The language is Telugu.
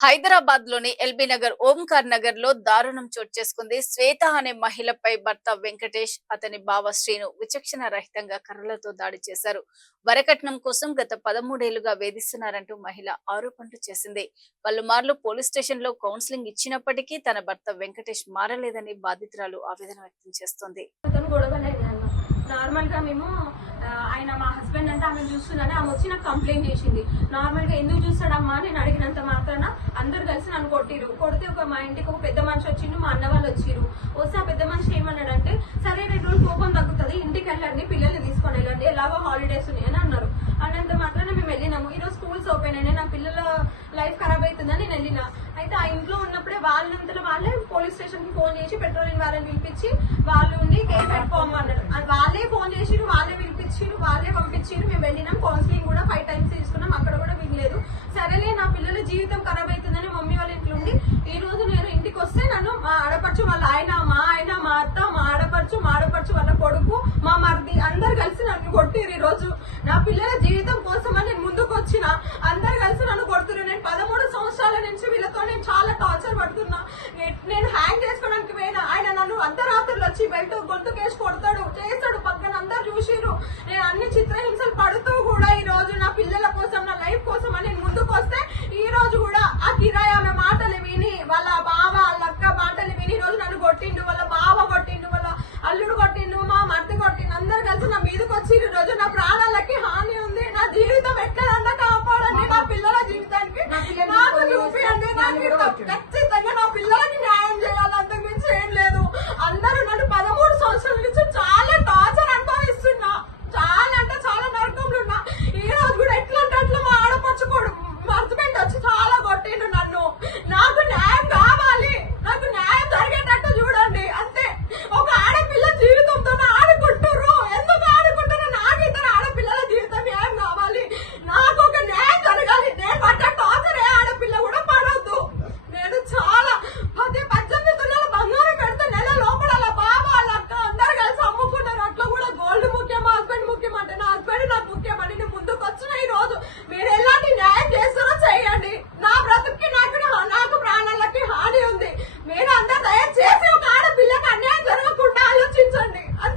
హైదరాబాద్ లోని ఎల్బీ నగర్ ఓంకార్ నగర్ లో దారుణం చోటు చేసుకుంది. శ్వేత అనే మహిళపై భర్త వెంకటేష్, అతని బావ శ్రీను విచక్షణ రహితంగా కర్రలతో దాడి చేశారు. వరకట్నం కోసం గత 13 ఏళ్లుగా వేధిస్తున్నారంటూ మహిళ ఆరోపణలు చేసింది. పలుమార్లు పోలీస్ స్టేషన్ లో కౌన్సిలింగ్ ఇచ్చినప్పటికీ తన భర్త వెంకటేష్ మారలేదని బాధితురాలు ఆవేదన వ్యక్తం చేస్తోంది. నార్మల్ గా మేము ఆయన మా హస్బెండ్ అంటే ఆమె చూస్తుందని ఆమె వచ్చి నాకు కంప్లైంట్ చేసింది. నార్మల్ గా ఎందుకు చూస్తాడమ్మా నేను అడిగినంత మాత్రాన అందరు కలిసి నన్ను కొట్టిరు. కొడితే మా ఇంటికి ఒక పెద్ద మనిషి వచ్చిండు, మా అన్న వాళ్ళు వచ్చిరు. వస్తే ఆ పెద్ద మనిషి ఏమన్నాడంటే, సరే 2 రోజులు కోపం తగ్గుతుంది, ఇంటికి వెళ్ళండి, పిల్లల్ని తీసుకొని వెళ్ళండి, ఎలాగో హాలిడేస్ ఉన్నాయి అని అన్నారు. అన్నంత మాత్రాన మేము వెళ్ళినాము. ఈరోజు స్కూల్స్ ఓపెన్ అయినాయి, నా పిల్లల లైఫ్ ఖరాబ్ అవుతుందని నేను వెళ్ళిన. అయితే ఆ ఇంట్లో ఉన్నప్పుడే వాళ్ళంతలో వాళ్ళే పోలీస్ స్టేషన్ కి ఫోన్ చేసి పెట్రోలింగ్ వాళ్ళని పిలిపించి వాళ్ళు ఉండి కేసు పెట్టుకోమన్నారు. వాళ్ళే ఫోన్ చేసిరు, వాళ్ళే పిలిపించిరు, వాళ్ళే పంపించిరు. మేము వెళ్ళినాం, కౌన్సిలింగ్ కూడా 5 టైమ్స్ తీసుకున్నాం, అక్కడ కూడా వినలేదు. సరేలే నా పిల్లల జీవితం ఖరాబ్ అవుతుందని మమ్మీ వాళ్ళ ఇంట్లో ఉండి ఈ రోజు నేను ఇంటికి వస్తే నన్ను మా ఆడపడుచు వాళ్ళ ఆయన, మా అత్త, మా ఆడపడుచు వాళ్ళ కొడుకు, మా మరిది అందరు కలిసి నన్ను కొట్టిరు. ఈ రోజు నా పిల్లల జీవితం కోసం నేను ముందుకు వచ్చిన అందరు కలిసి నన్ను కొడుతున్నారు. నేను 13 సంవత్సరాల నుంచి వీళ్ళతో నేను చాలా టార్చర్ పడుతున్నా. నేను హ్యాంగ్ చేసుకోవడానికి పోయినా ఆయన నన్ను అర్ధరాత్రులు వచ్చి బెల్ట్ గొంతు